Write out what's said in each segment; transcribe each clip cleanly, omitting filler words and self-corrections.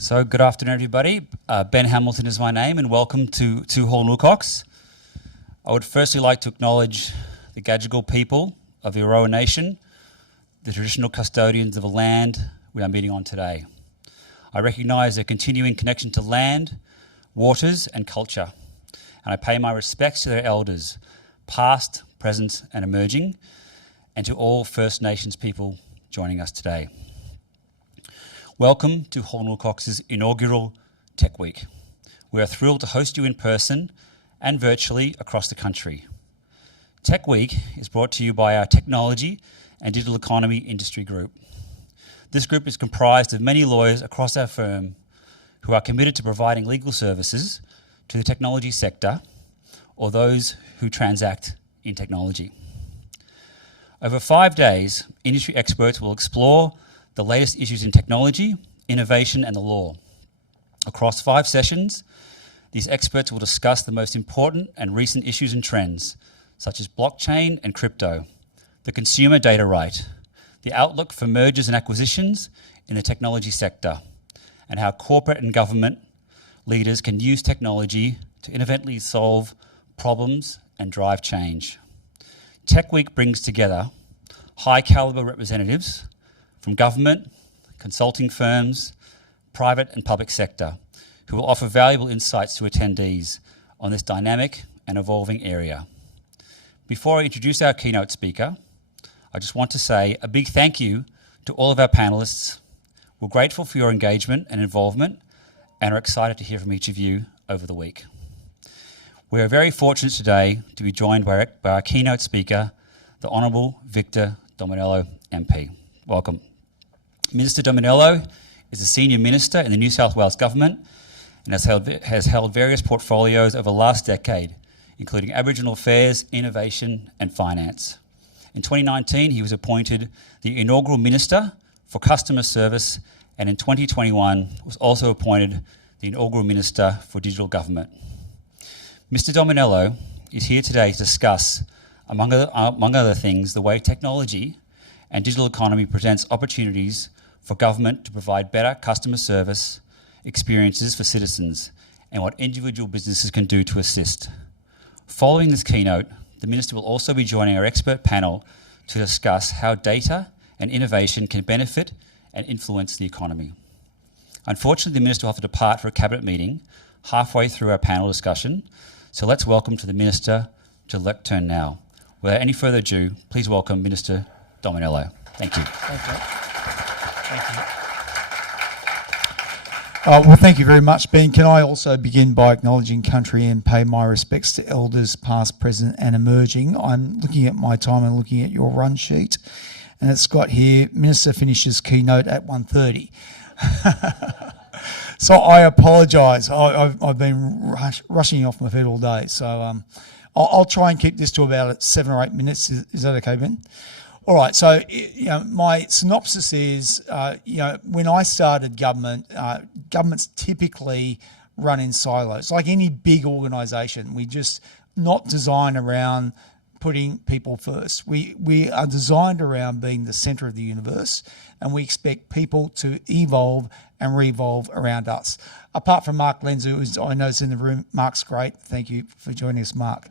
So good afternoon, everybody. Ben Hamilton is my name, and welcome to Hall Wilcox. I would firstly like to acknowledge the Gadigal people of the Eora Nation, the traditional custodians of the land we are meeting on today. I recognise their continuing connection to land, waters and culture, and I pay my respects to their elders, past, present and emerging, and to all First Nations people joining us today. Welcome to Hall Wilcox's inaugural Tech Week. We are thrilled to host you in person and virtually across the country. Tech Week is brought to you by our Technology and Digital Economy Industry Group. This group is comprised of many lawyers across our firm who are committed to providing legal services to the technology sector or those who transact in technology. Over 5 days, industry experts will explore the latest issues in technology, innovation and the law. Across 5 sessions, these experts will discuss the most important and recent issues and trends, such as blockchain and crypto, the consumer data right, the outlook for mergers and acquisitions in the technology sector, and how corporate and government leaders can use technology to innovatively solve problems and drive change. Tech Week brings together high caliber representatives from government, consulting firms, private and public sector, who will offer valuable insights to attendees on this dynamic and evolving area. Before I introduce our keynote speaker, I just want to say a big thank you to all of our panellists. We're grateful for your engagement and involvement and are excited to hear from each of you over the week. We are very fortunate today to be joined by our keynote speaker, the Honourable Victor Dominello MP. Welcome. Minister Dominello is a senior minister in the New South Wales Government and has held various portfolios over the last decade, including Aboriginal Affairs, Innovation and Finance. In 2019, he was appointed the inaugural Minister for Customer Service, and in 2021 was also appointed the inaugural Minister for Digital Government. Mr. Dominello is here today to discuss, among other things, the way technology and digital economy presents opportunities for government to provide better customer service experiences for citizens and what individual businesses can do to assist. Following this keynote, the Minister will also be joining our expert panel to discuss how data and innovation can benefit and influence the economy. Unfortunately, the Minister will have to depart for a Cabinet meeting halfway through our panel discussion, so let's welcome to the Minister to the lectern now. Without any further ado, please welcome Minister Dominello. Thank you. Thank you. Thank you. Well, thank you very much, Ben. Can I also begin by acknowledging country and pay my respects to elders past, present and emerging. I'm looking at my time and looking at your run sheet, and it's got here, Minister finishes keynote at 1:30. So I apologise. I've been rushing off my feet all day. So I'll try and keep this to about 7 or 8 minutes. Is that okay, Ben? All right, so my synopsis is, when I started government, governments typically run in silos. Like any big organisation, we just not designed around putting people first. We are designed around being the centre of the universe, and we expect people to evolve and revolve around us. Apart from Mark Lenzer, who I know is in the room. Mark's great. Thank you for joining us, Mark.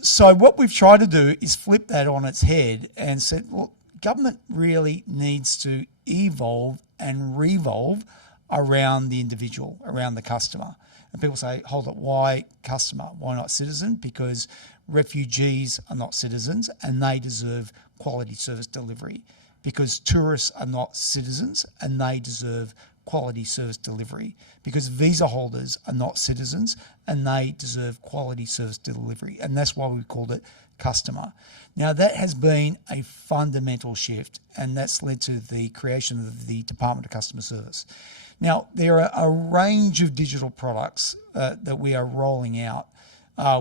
So what we've tried to do is flip that on its head and said, look, government really needs to evolve and revolve around the individual, around the customer. And people say, hold it, why customer? Why not citizen? Because refugees are not citizens and they deserve quality service delivery. Because tourists are not citizens and they deserve quality service delivery, because visa holders are not citizens and they deserve quality service delivery, and that's why we called it customer. Now that has been a fundamental shift, and that's led to the creation of the Department of Customer Service. Now there are a range of digital products that we are rolling out,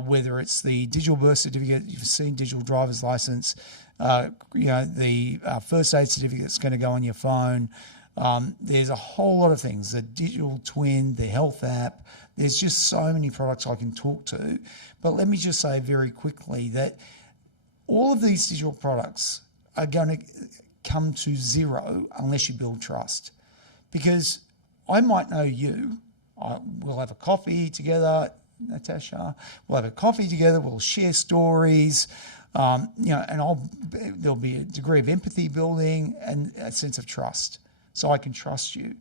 whether it's the digital birth certificate, you've seen digital driver's license, the first aid certificate that's going to go on your phone. There's a whole lot of things, the digital twin, the health app. There's just so many products I can talk to. But let me just say very quickly that all of these digital products are going to come to zero unless you build trust. Because I might know you. We'll have a coffee together, Natasha. We'll have a coffee together. We'll share stories, and there'll be a degree of empathy building and a sense of trust. So I can trust you.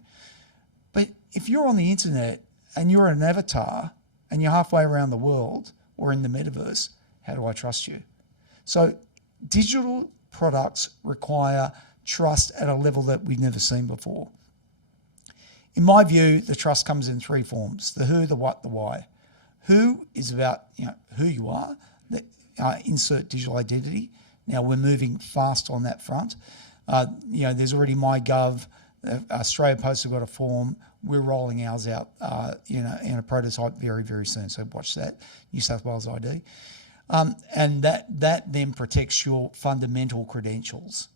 But if you're on the internet and you're an avatar and you're halfway around the world or in the metaverse, how do I trust you? So digital products require trust at a level that we've never seen before. In my view, the trust comes in three forms: the who, the what, the why. Who is about who you are, insert digital identity. Now we're moving fast on that front. There's already MyGov. Australia Post have got a form. We're rolling ours out in a prototype very, very soon. So watch that, New South Wales ID. And that then protects your fundamental credentials,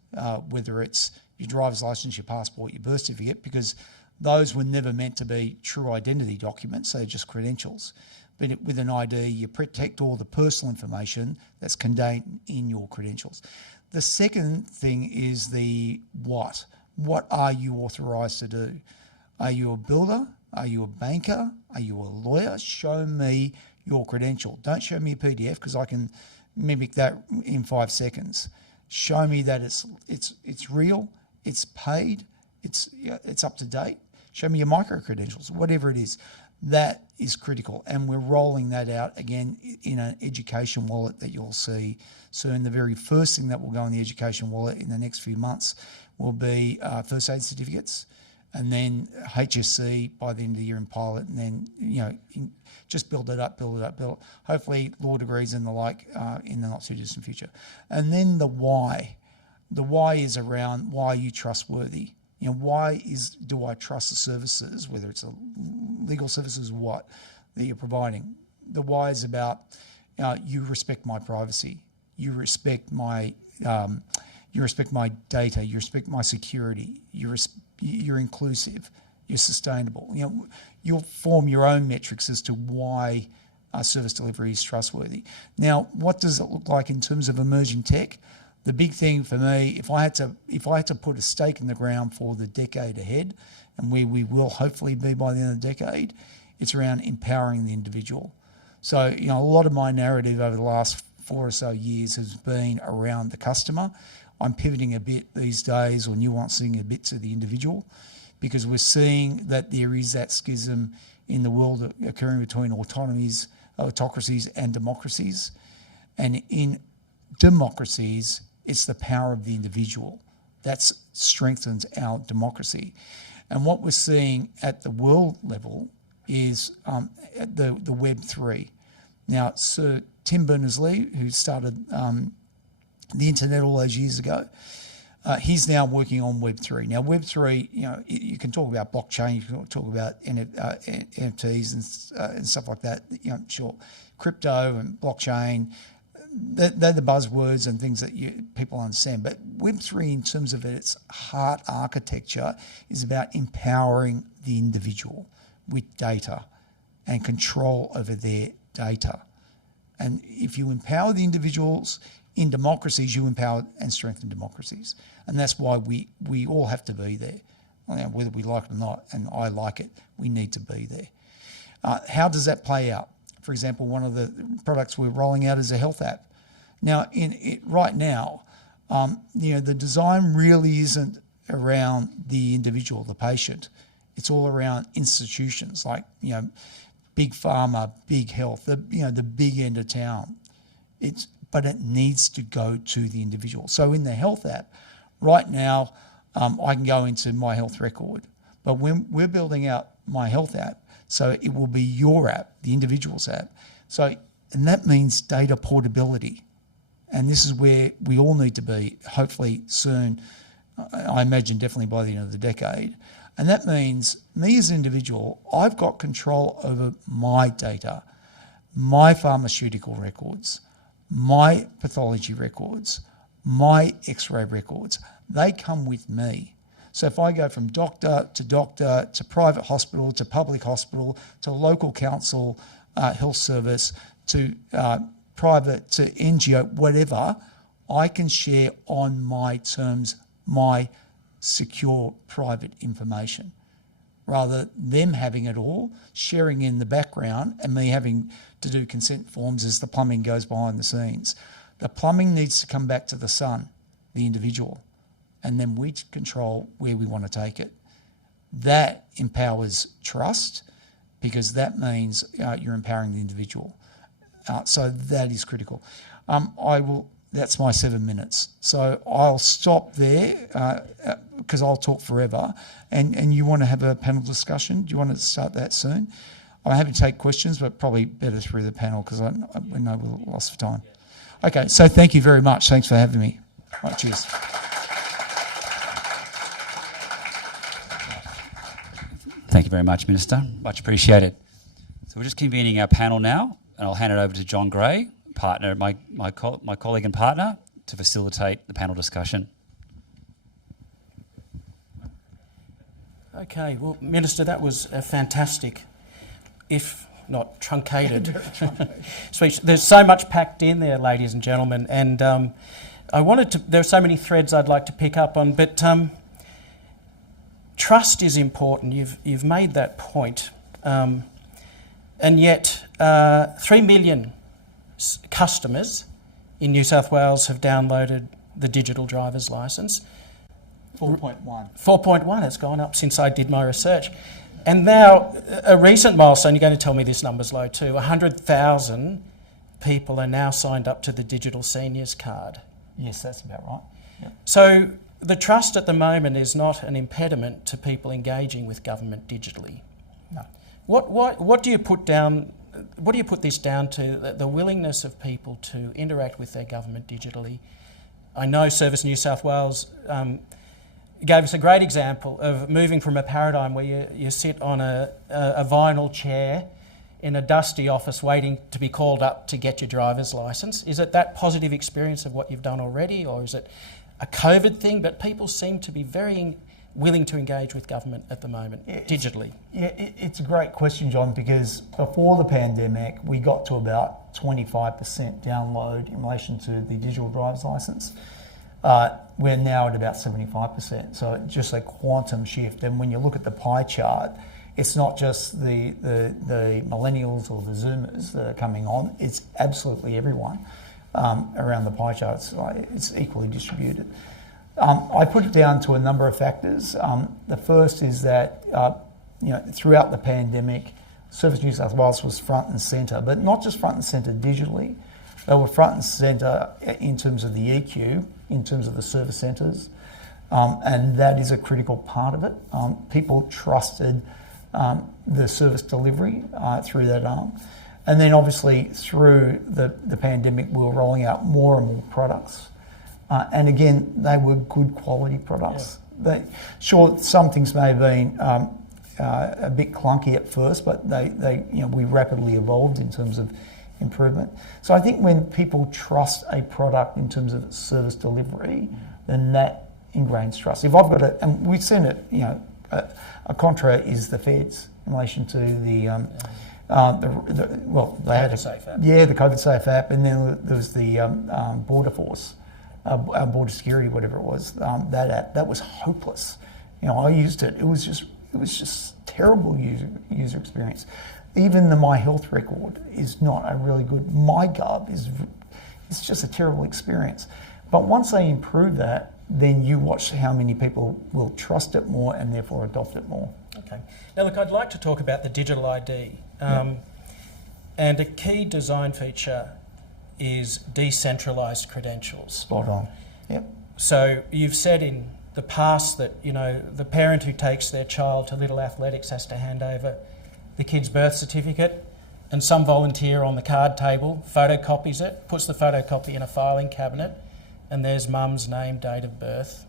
whether it's your driver's license, your passport, your birth certificate, because those were never meant to be true identity documents. They're just credentials. But with an ID, you protect all the personal information that's contained in your credentials. The second thing is the what. What are you authorised to do? Are you a builder? Are you a banker? Are you a lawyer? Show me your credential. Don't show me a PDF because I can mimic that in 5 seconds. Show me that it's real, it's paid, it's up to date. Show me your micro credentials, whatever it is. That is critical, and we're rolling that out again in an education wallet that you'll see soon. The very first thing that will go in the education wallet in the next few months will be first aid certificates, and then HSC by the end of the year in pilot, and then just build it up. Hopefully law degrees and the like in the not too distant future. And then the why. The why is around why are you trustworthy? Why do I trust the services, whether it's a legal services or what that you're providing? The why is about you respect my privacy, you respect my data, you respect my security, you're inclusive, you're sustainable. You'll form your own metrics as to why service delivery is trustworthy. Now, what does it look like in terms of emerging tech? The big thing for me, if I had to put a stake in the ground for the decade ahead, and we will hopefully be by the end of the decade, it's around empowering the individual. So, a lot of my narrative over the last 4 or so years has been around the customer. I'm pivoting a bit these days, or nuancing a bit to the individual, because we're seeing that there is that schism in the world occurring between autocracies and democracies. And in democracies, it's the power of the individual that strengthens our democracy. And what we're seeing at the world level is the Web3. Now, Sir Tim Berners-Lee, who started the internet all those years ago, he's now working on Web3. Now, Web3, you can talk about blockchain, you can talk about NFTs and stuff like that. Sure, crypto and blockchain. They're the buzzwords and things that people understand. But Web3, in terms of its heart architecture, is about empowering the individual with data and control over their data. And if you empower the individuals in democracies, you empower and strengthen democracies. And that's why we all have to be there, whether we like it or not, and I like it, we need to be there. How does that play out? For example, one of the products we're rolling out is a health app. Now, right now, the design really isn't around the individual, the patient. It's all around institutions like, big pharma, big health, the big end of town. But it needs to go to the individual. So in the health app, right now, I can go into my health record. But when we're building out my health app, so it will be your app, the individual's app. And that means data portability. And this is where we all need to be, hopefully soon, I imagine definitely by the end of the decade. And that means me as an individual, I've got control over my data, my pharmaceutical records, my pathology records, my x-ray records. They come with me. So if I go from doctor to private hospital to public hospital to local council health service to private to NGO, whatever, I can share on my terms my secure private information. rather them having it all, sharing in the background, and me having to do consent forms as the plumbing goes behind the scenes. The plumbing needs to come back to the son, the individual, and then we control where we want to take it. That empowers trust, because that means you're empowering the individual. So that is critical. That's my 7 minutes. So I'll stop there because I'll talk forever. And you want to have a panel discussion? Do you want to start that soon? I'm happy to take questions, but probably better through the panel because I know we're lost of time. Okay, so thank you very much. Thanks for having me. All right, cheers. Thank you very much, Minister. Much appreciated. So we're just convening our panel now, and I'll hand it over to John Gray, partner, my colleague and partner, to facilitate the panel discussion. Okay, well, Minister, that was a fantastic, if not truncated, speech. There's so much packed in there, ladies and gentlemen, and there are so many threads I'd like to pick up on, but trust is important. You've made that point, and yet 3 million customers in New South Wales have downloaded the digital driver's licence. 4.1. 4.1 has gone up since I did my research. And now, a recent milestone, you're going to tell me this number's low too, 100,000 people are now signed up to the digital seniors card. Yes, that's about right. Yep. So the trust at the moment is not an impediment to people engaging with government digitally. No. What do you put down? What do you put this down to? The willingness of people to interact with their government digitally. I know Service New South Wales gave us a great example of moving from a paradigm where you sit on a vinyl chair in a dusty office waiting to be called up to get your driver's licence. Is it that positive experience of what you've done already, or is it a COVID thing? But people seem to be very willing to engage with government at the moment, digitally. It's a great question, John, because before the pandemic, we got to about 25% download in relation to the digital driver's licence. We're now at about 75%, so just a quantum shift. And when you look at the pie chart, it's not just the millennials or the Zoomers that are coming on, it's absolutely everyone around the pie chart. It's equally distributed. I put it down to a number of factors. The first is that throughout the pandemic, Service New South Wales was front and centre, but not just front and centre digitally. They were front and centre in terms of the EQ, in terms of the service centres, and that is a critical part of it. People trusted the service delivery through that arm. And then obviously through the pandemic, we were rolling out more and more products. And again, they were good quality products. Yeah. Sure, some things may have been a bit clunky at first, but we rapidly evolved in terms of improvement. So I think when people trust a product in terms of its service delivery, then that ingrains trust. If I've got and we've seen it, a contra is the feds in relation to the COVID Safe app. Yeah, the COVID Safe app, and then there was the Border Force. Border Security, whatever it was, that app, that was hopeless. I used it. It was just terrible user experience. Even the My Health record is not a really good. MyGov it's just a terrible experience. But once they improve that, then you watch how many people will trust it more and therefore adopt it more. Okay. Now look, I'd like to talk about the digital ID. And a key design feature is decentralised credentials. Spot on. Yep. So you've said in the past that the parent who takes their child to Little Athletics has to hand over the kid's birth certificate, and some volunteer on the card table photocopies it, puts the photocopy in a filing cabinet, and there's mum's name, date of birth,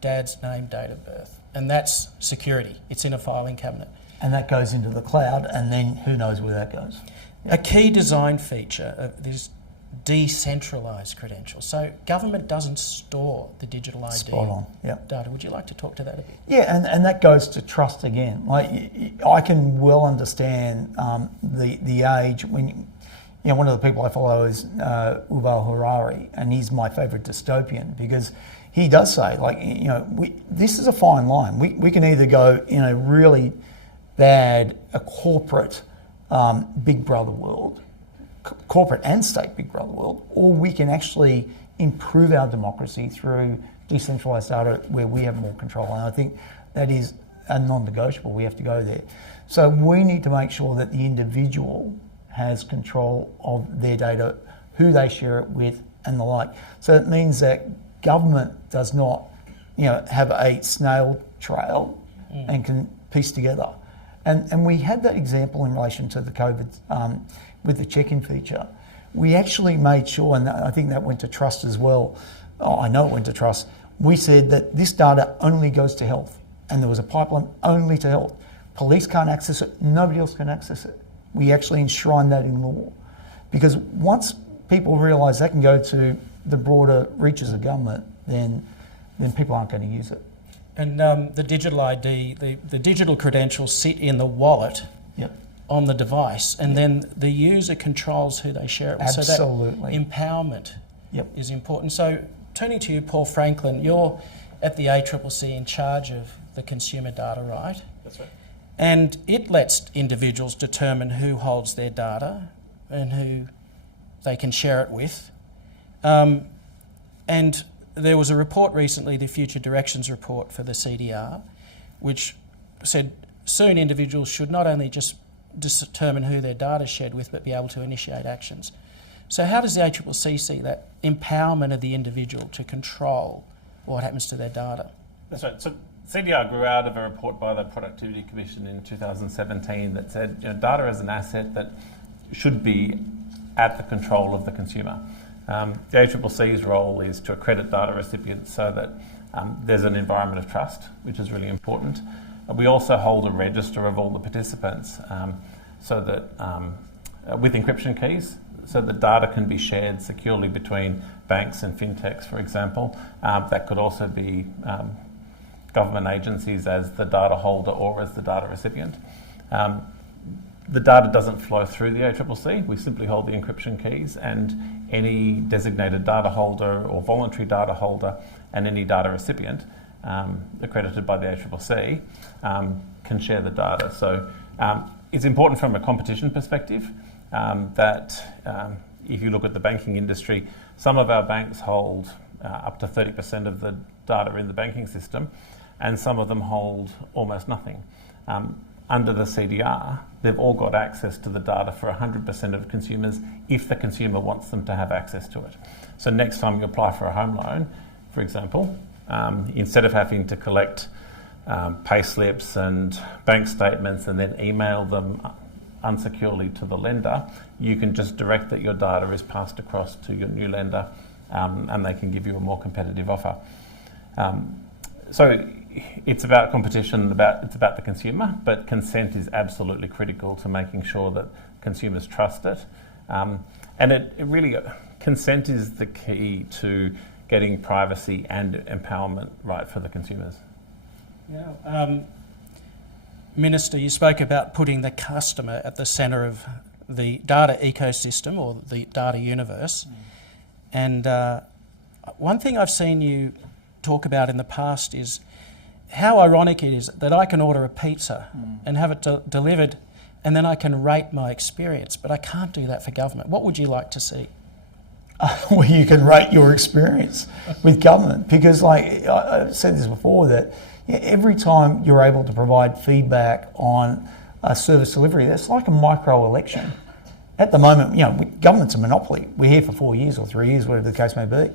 dad's name, date of birth. And that's security. It's in a filing cabinet. And that goes into the cloud, and then who knows where that goes. A key design feature of this decentralised credentials. So government doesn't store the digital ID Spot on. Yep. data. Would you like to talk to that a bit? Yeah, and that goes to trust again. Like, I can well understand the age when one of the people I follow is Yuval Harari, and he's my favourite dystopian because he does say, this is a fine line. We can either go in a really bad a corporate Big Brother world, corporate and state Big Brother world, or we can actually improve our democracy through decentralised data where we have more control. And I think that is a non-negotiable. We have to go there. So we need to make sure that the individual has control of their data, who they share it with, and the like. So it means that government does not, have a snail trail and can piece together. And we had that example in relation to the COVID with the check-in feature. We actually made sure, and I think that went to trust as well. Oh, I know it went to trust. We said that this data only goes to health, and there was a pipeline only to health. Police can't access it. Nobody else can access it. We actually enshrined that in law, because once people realise that can go to the broader reaches of government, then people aren't going to use it. And the digital ID, the digital credentials sit in the wallet on the device, and then the user controls who they share it with. Absolutely. So that empowerment is important. So turning to you, Paul Franklin, you're at the ACCC in charge of the consumer data right. That's right. And it lets individuals determine who holds their data and who they can share it with. And there was a report recently, the Future Directions Report for the CDR, which said soon individuals should not only just determine who their data is shared with, but be able to initiate actions. So how does the ACCC see that empowerment of the individual to control what happens to their data? That's right. So CDR grew out of a report by the Productivity Commission in 2017 that said data is an asset that should be at the control of the consumer. The ACCC's role is to accredit data recipients so that there's an environment of trust, which is really important. We also hold a register of all the participants so that with encryption keys, so that data can be shared securely between banks and fintechs, for example. That could also be government agencies as the data holder or as the data recipient. The data doesn't flow through the ACCC. We simply hold the encryption keys, and any designated data holder or voluntary data holder and any data recipient accredited by the ACCC can share the data. So it's important from a competition perspective that if you look at the banking industry, some of our banks hold up to 30% of the data in the banking system, and some of them hold almost nothing. Under the CDR, they've all got access to the data for 100% of consumers if the consumer wants them to have access to it. So next time you apply for a home loan, for example, instead of having to collect pay slips and bank statements and then email them unsecurely to the lender, you can just direct that your data is passed across to your new lender and they can give you a more competitive offer. So it's about competition, it's about the consumer, but consent is absolutely critical to making sure that consumers trust it. And it really, consent is the key to getting privacy and empowerment right for the consumers. Yeah. Minister, you spoke about putting the customer at the centre of the data ecosystem or the data universe. And one thing I've seen you talk about in the past is how ironic it is that I can order a pizza and have it delivered, and then I can rate my experience, but I can't do that for government. What would you like to see? Well, you can rate your experience with government, because like I've said this before, that every time you're able to provide feedback on a service delivery, that's like a micro election. At the moment, government's a monopoly. We're here for 4 years or 3 years, whatever the case may be.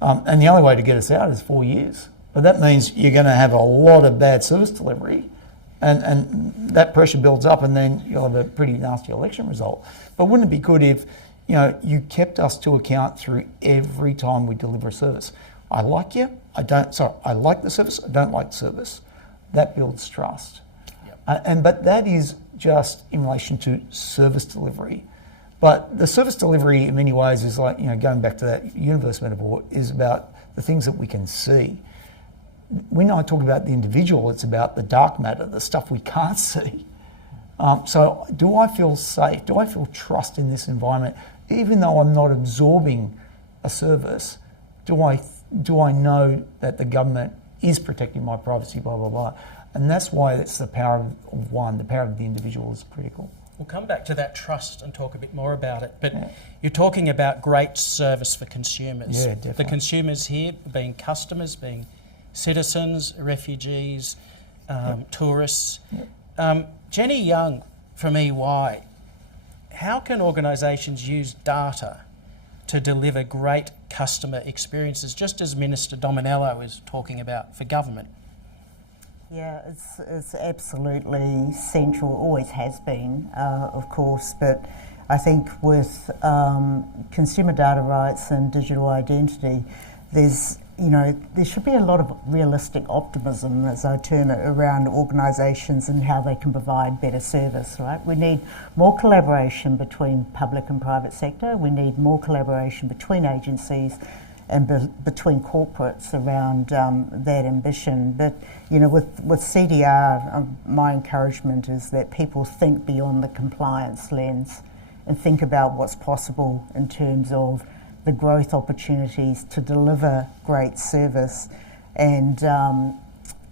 And the only way to get us out is 4 years. But that means you're going to have a lot of bad service delivery, and that pressure builds up, and then you'll have a pretty nasty election result. But wouldn't it be good if you kept us to account through every time we deliver a service? I like you, I like the service, I don't like the service. That builds trust. Yep. But that is just in relation to service delivery. But the service delivery in many ways is like, going back to that universe metaphor, is about the things that we can see. When I talk about the individual, it's about the dark matter, the stuff we can't see. So do I feel safe? Do I feel trust in this environment? Even though I'm not absorbing a service, do I know that the government is protecting my privacy, blah, blah, blah. And that's why it's the power of one, the power of the individual is critical. We'll come back to that trust and talk a bit more about it. But you're talking about great service for consumers. Yeah, definitely. The consumers here being customers, being citizens, refugees, tourists. Jenny Young from EY, how can organisations use data to deliver great customer experiences, just as Minister Dominello is talking about for government? Yeah, it's absolutely central, always has been, of course, but I think with consumer data rights and digital identity, there should be a lot of realistic optimism, as I term it, around organisations and how they can provide better service, right? We need more collaboration between public and private sector. We need more collaboration between agencies and between corporates around that ambition. But, with CDR, my encouragement is that people think beyond the compliance lens and think about what's possible in terms of the growth opportunities to deliver great service and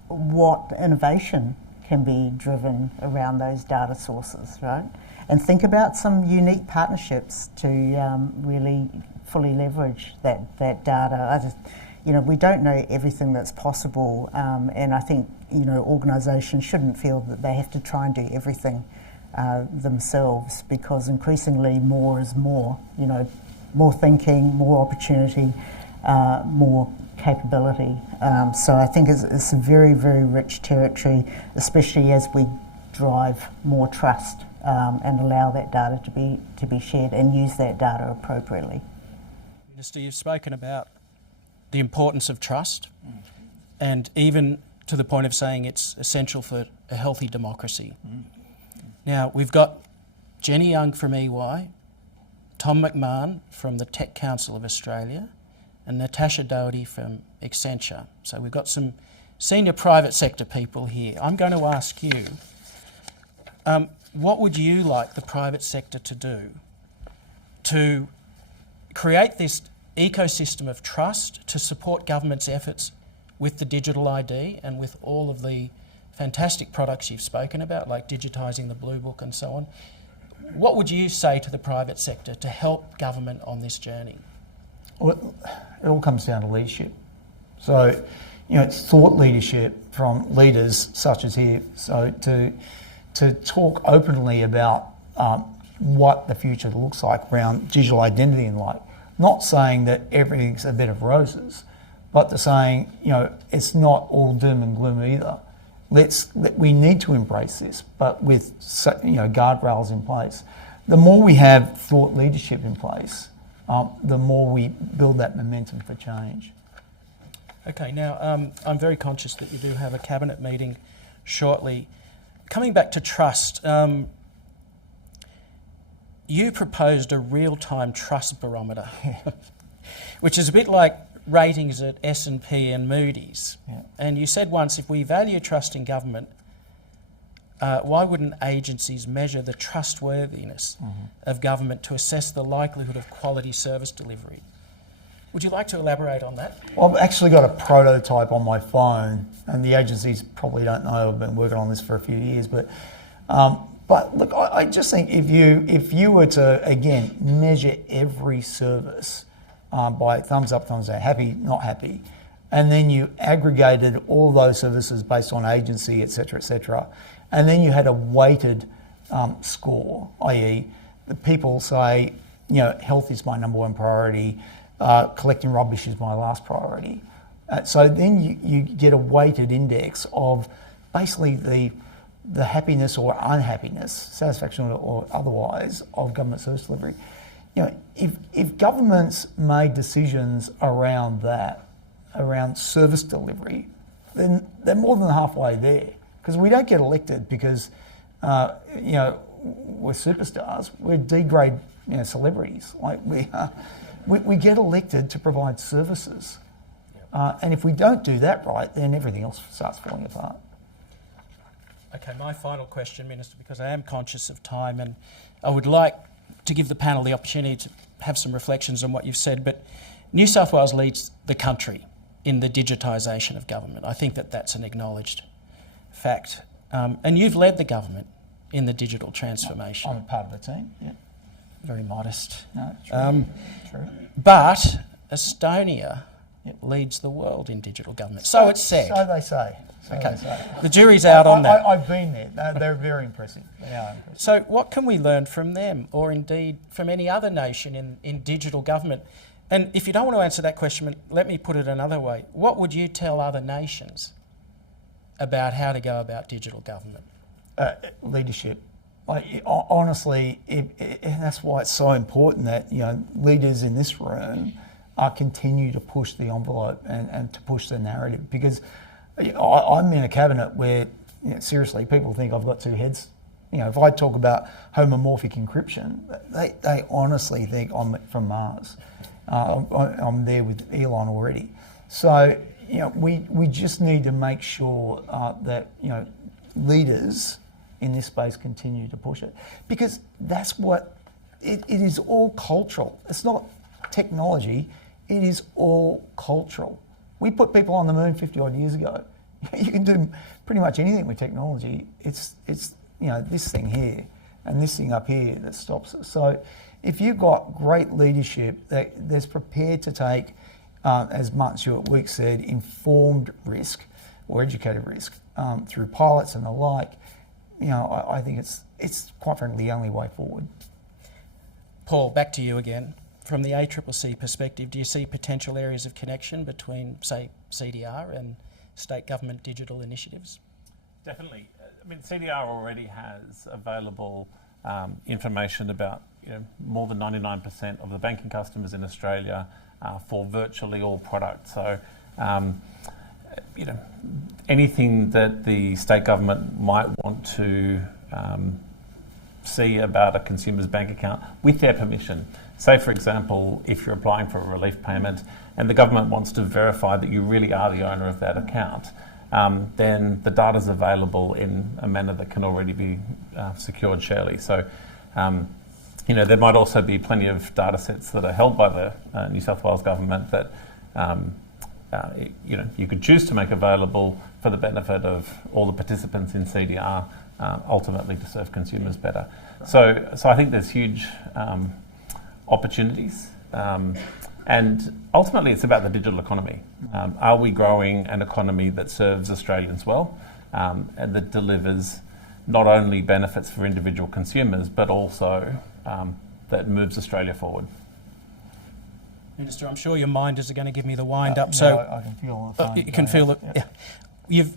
what innovation can be driven around those data sources, right? And think about some unique partnerships to really fully leverage that data. We don't know everything that's possible, and I think organisations shouldn't feel that they have to try and do everything themselves, because increasingly more is more. More thinking, more opportunity, more capability. So I think it's a very, very rich territory, especially as we drive more trust and allow that data to be shared and use that data appropriately. Minister, you've spoken about the importance of trust, and even to the point of saying it's essential for a healthy democracy. Now, we've got Jenny Young from EY, Tom McMahon from the Tech Council of Australia, and Natasha Doherty from Accenture. So we've got some senior private sector people here. I'm going to ask you, what would you like the private sector to do to create this ecosystem of trust to support government's efforts with the digital ID and with all of the fantastic products you've spoken about, like digitising the Blue Book and so on? What would you say to the private sector to help government on this journey? Well, it all comes down to leadership. So, it's thought leadership from leaders such as here. So to talk openly about what the future looks like around digital identity and like, not saying that everything's a bed of roses, but to saying, it's not all doom and gloom either. We need to embrace this, but with guardrails in place. The more we have thought leadership in place, the more we build that momentum for change. Okay, now I'm very conscious that you do have a cabinet meeting shortly. Coming back to trust, you proposed a real-time trust barometer, which is a bit like ratings at S&P and Moody's. Yeah. And you said once, if we value trust in government, why wouldn't agencies measure the trustworthiness of government to assess the likelihood of quality service delivery? Would you like to elaborate on that? Well, I've actually got a prototype on my phone, and the agencies probably don't know I've been working on this for a few years, but look, I just think if you were to, again, measure every service by thumbs up, thumbs down, happy, not happy, and then you aggregated all those services based on agency, et cetera, and then you had a weighted score, i.e. the people say, health is my number one priority, collecting rubbish is my last priority. So then you get a weighted index of basically the happiness or unhappiness, satisfaction or otherwise, of government service delivery. If governments made decisions around that, around service delivery, then they're more than halfway there. Because we don't get elected because, we're superstars. We're D-grade, celebrities. Like we get elected to provide services, and if we don't do that right, then everything else starts falling apart. Okay, my final question, Minister, because I am conscious of time, and I would like to give the panel the opportunity to have some reflections on what you've said, but New South Wales leads the country in the digitisation of government. I think that that's an acknowledged fact. And you've led the government in the digital transformation. I'm a part of the team, yeah. Very modest. No, true. True. But Estonia leads the world in digital government. So it's said. So they say. Okay. They say. The jury's out on that. I've been there. They're very impressive. They are impressive. So what can we learn from them, or indeed from any other nation in digital government? And if you don't want to answer that question, let me put it another way. What would you tell other nations about how to go about digital government? Leadership. Honestly, that's why it's so important that leaders in this room continue to push the envelope and to push the narrative. Because I'm in a cabinet where, seriously, people think I've got two heads. If I talk about homomorphic encryption, they honestly think I'm from Mars. I'm there with Elon already. So, we just need to make sure that, leaders in this space continue to push it. Because that's what, it is all cultural. It's not technology, it is all cultural. We put people on the moon 50 odd years ago. You can do pretty much anything with technology. It's this thing here and this thing up here that stops us. So if you've got great leadership that's prepared to take, as Martin Stewart Weeks said, informed risk or educated risk through pilots and the like, I think it's quite frankly the only way forward. Paul, back to you again. From the ACCC perspective, do you see potential areas of connection between, say, CDR and state government digital initiatives? Definitely. CDR already has available information about more than 99% of the banking customers in Australia for virtually all products. So, anything that the state government might want to see about a consumer's bank account with their permission. Say, for example, if you're applying for a relief payment and the government wants to verify that you really are the owner of that account, then the data is available in a manner that can already be secured surely. So, there might also be plenty of data sets that are held by the New South Wales government that you could choose to make available for the benefit of all the participants in CDR, ultimately to serve consumers better. So I think there's huge opportunities, and ultimately it's about the digital economy. Are we growing an economy that serves Australians well, and that delivers not only benefits for individual consumers, but also that moves Australia forward? Minister, I'm sure your minders are going to give me the wind up. So I can feel the phone. You can feel it. Yeah. You've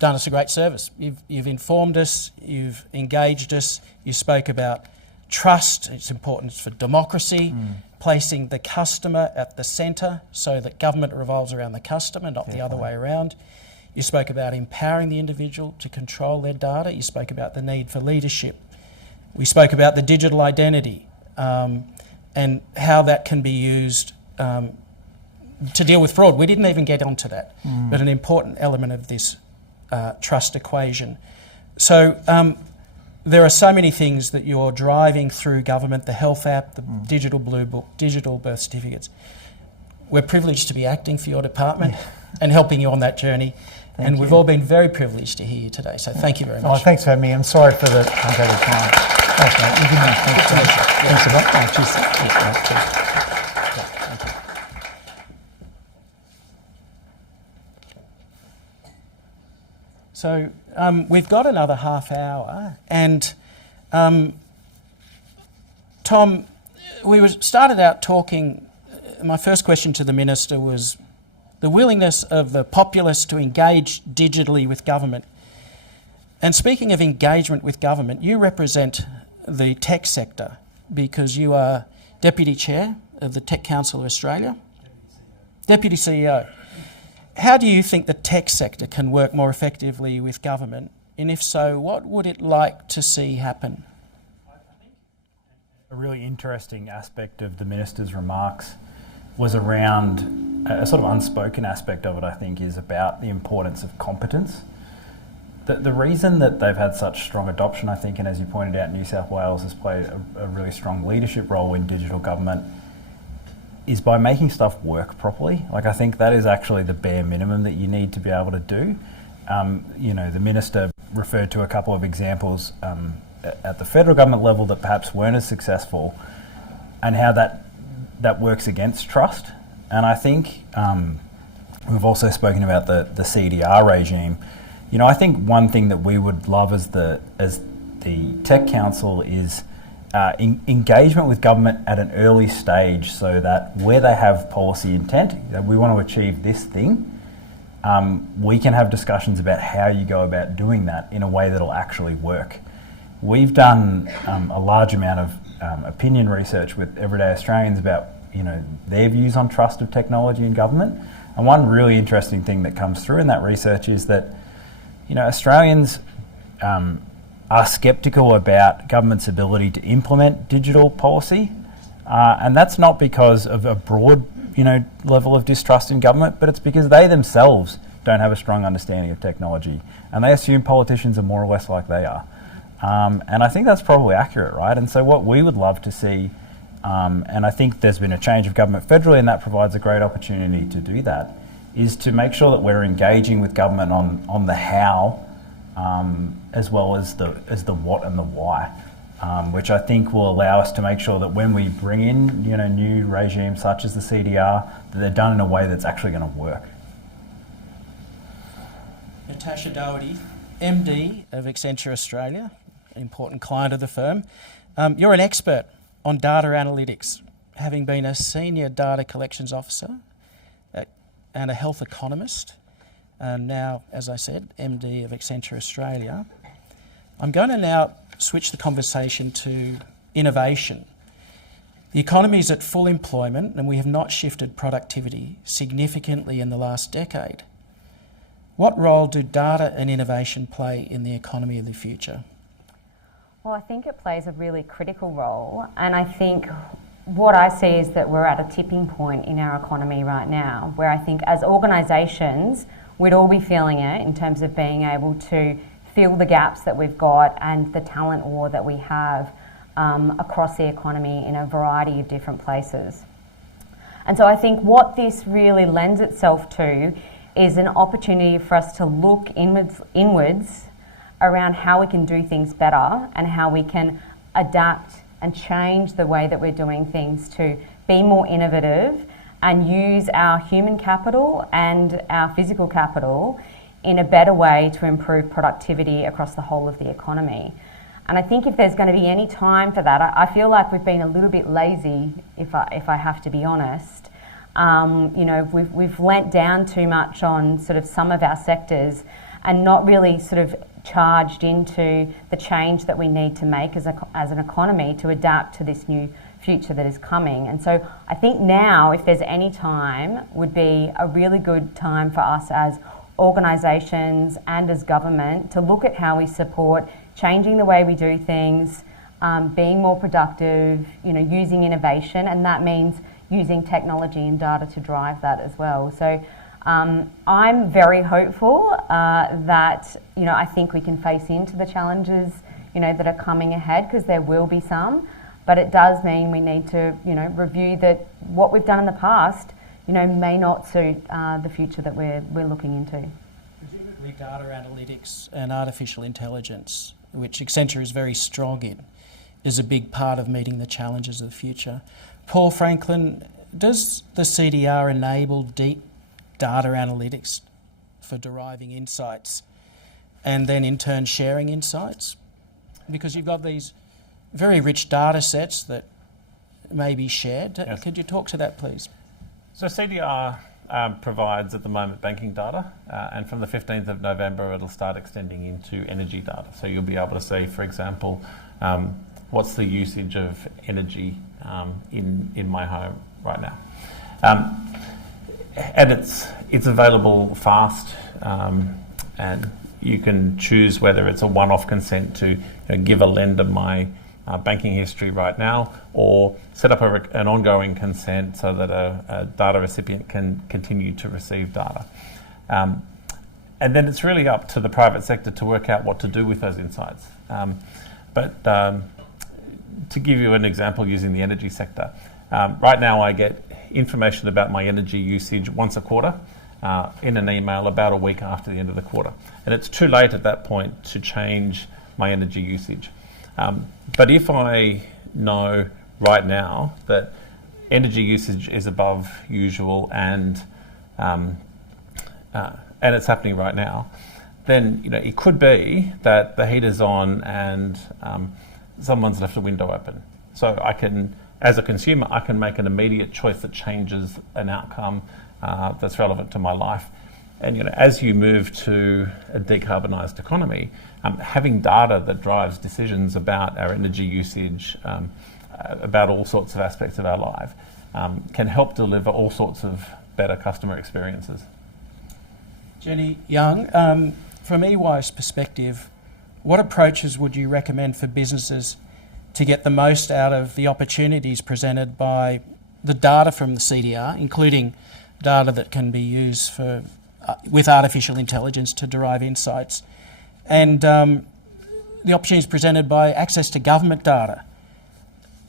done us a great service. You've informed us. You've engaged us. You spoke about trust. Its importance for democracy, placing the customer at the centre so that government revolves around the customer, not the other way around. You spoke about empowering the individual to control their data. You spoke about the need for leadership. We spoke about the digital identity. And how that can be used to deal with fraud. We didn't even get onto that, but an important element of this trust equation. So there are so many things that you're driving through government, the health app, the digital blue book, digital birth certificates. We're privileged to be acting for your department and helping you on that journey. And we've all been very privileged to hear you today. So thank you very much. Oh, thanks for having me. I'm sorry for the truncated time. Thanks, mate. You give me thanks a lot. Oh, cheers. Thank you. So we've got another half hour, and Tom, we started out talking. My first question to the Minister was the willingness of the populace to engage digitally with government. And speaking of engagement with government, you represent the tech sector because you are Deputy Chair of the Tech Council of Australia. Deputy CEO. How do you think the tech sector can work more effectively with government? And if so, what would it like to see happen? A really interesting aspect of the Minister's remarks was around a sort of unspoken aspect of it, I think, is about the importance of competence. The reason that they've had such strong adoption, I think, and as you pointed out, New South Wales has played a really strong leadership role in digital government, is by making stuff work properly. Like, I think that is actually the bare minimum that you need to be able to do. The minister referred to a couple of examples at the federal government level that perhaps weren't as successful, and how that works against trust. And I think we've also spoken about the CDR regime. I think one thing that we would love as the Tech Council is engagement with government at an early stage, so that where they have policy intent, that we want to achieve this thing, we can have discussions about how you go about doing that in a way that'll actually work. We've done a large amount of opinion research with everyday Australians about their views on trust of technology in government. And one really interesting thing that comes through in that research is that Australians are sceptical about government's ability to implement digital policy, and that's not because of a broad level of distrust in government, but it's because they themselves don't have a strong understanding of technology, and they assume politicians are more or less like they are. And I think that's probably accurate, right? And so what we would love to see, and I think there's been a change of government federally, and that provides a great opportunity to do that, is to make sure that we're engaging with government on the how, as well as the what and the why, which I think will allow us to make sure that when we bring in new regimes such as the CDR, that they're done in a way that's actually going to work. Natasha Doherty, MD of Accenture Australia, an important client of the firm. You're an expert on data analytics, having been a senior data collections officer and a health economist. Now, as I said, MD of Accenture Australia. I'm going to now switch the conversation to innovation. The economy is at full employment, and we have not shifted productivity significantly in the last decade. What role do data and innovation play in the economy of the future? Well, I think it plays a really critical role, and I think what I see is that we're at a tipping point in our economy right now, where I think as organisations, we'd all be feeling it in terms of being able to fill the gaps that we've got and the talent war that we have across the economy in a variety of different places. And so I think what this really lends itself to is an opportunity for us to look inwards around how we can do things better and how we can adapt and change the way that we're doing things to be more innovative and use our human capital and our physical capital in a better way to improve productivity across the whole of the economy. And I think if there's going to be any time for that, I feel like we've been a little bit lazy, if I have to be honest. We've lent down too much on sort of some of our sectors and not really sort of charged into the change that we need to make as an economy to adapt to this new future that is coming. And so I think now, if there's any time, would be a really good time for us as organisations and as government to look at how we support changing the way we do things, being more productive, using innovation, and that means using technology and data to drive that as well. So I'm very hopeful that I think we can face into the challenges that are coming ahead, because there will be some, but it does mean we need to review that what we've done in the past may not suit the future that we're looking into. Presumably data analytics and artificial intelligence, which Accenture is very strong in, is a big part of meeting the challenges of the future. Paul Franklin, does the CDR enable deep data analytics for deriving insights and then in turn sharing insights? Because you've got these very rich data sets that may be shared. Yes. Could you talk to that, please? So CDR provides at the moment banking data, and from the 15th of November it'll start extending into energy data. So you'll be able to see, for example, what's the usage of energy in my home right now. And it's available fast, and you can choose whether it's a one-off consent to give a lender my banking history right now, or set up an ongoing consent so that a data recipient can continue to receive data. And then it's really up to the private sector to work out what to do with those insights. But to give you an example using the energy sector, right now I get information about my energy usage once a quarter in an email about a week after the end of the quarter. And it's too late at that point to change my energy usage. But if I know right now that energy usage is above usual and it's happening right now, then it could be that the heater's on and someone's left a window open. So I can, as a consumer, I can make an immediate choice that changes an outcome that's relevant to my life. And as you move to a decarbonised economy, having data that drives decisions about our energy usage, about all sorts of aspects of our life, can help deliver all sorts of better customer experiences. Jenny Young, from EY's perspective, what approaches would you recommend for businesses to get the most out of the opportunities presented by the data from the CDR, including data that can be used for with artificial intelligence to derive insights, and the opportunities presented by access to government data?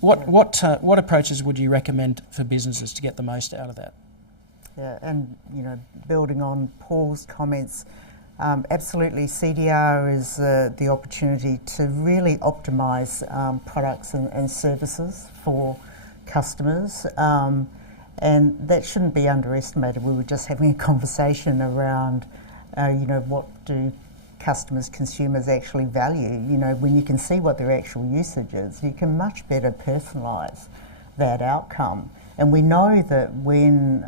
What approaches would you recommend for businesses to get the most out of that? Yeah, and building on Paul's comments, absolutely, CDR is the opportunity to really optimise products and services for customers, and that shouldn't be underestimated. We were just having a conversation around, what do customers, consumers actually value. When you can see what their actual usage is, you can much better personalise that outcome. And we know that when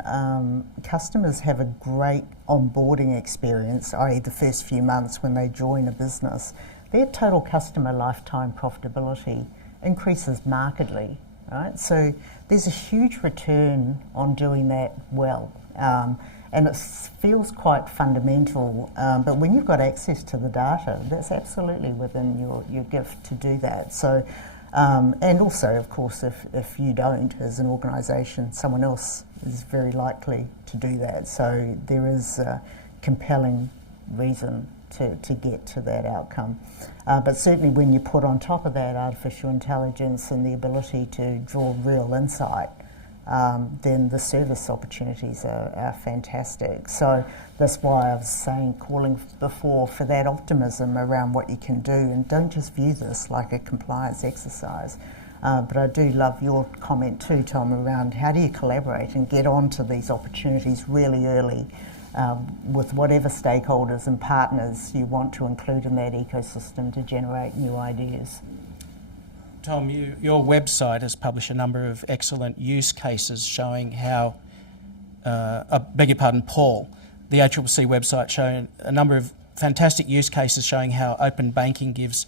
customers have a great onboarding experience, i.e. the first few months when they join a business, their total customer lifetime profitability increases markedly, right? So there's a huge return on doing that well. And it feels quite fundamental, but when you've got access to the data, that's absolutely within your gift to do that. So. And also, of course, if you don't, as an organisation, someone else is very likely to do that. So there is a compelling reason to get to that outcome. But certainly when you put on top of that artificial intelligence and the ability to draw real insight, then the service opportunities are fantastic. So that's why I was calling before for that optimism around what you can do, and don't just view this like a compliance exercise. But I do love your comment too, Tom, around how do you collaborate and get onto these opportunities really early with whatever stakeholders and partners you want to include in that ecosystem to generate new ideas. Tom, your website has published a number of excellent use cases showing how, Paul, the ACCC website showing a number of fantastic use cases showing how open banking gives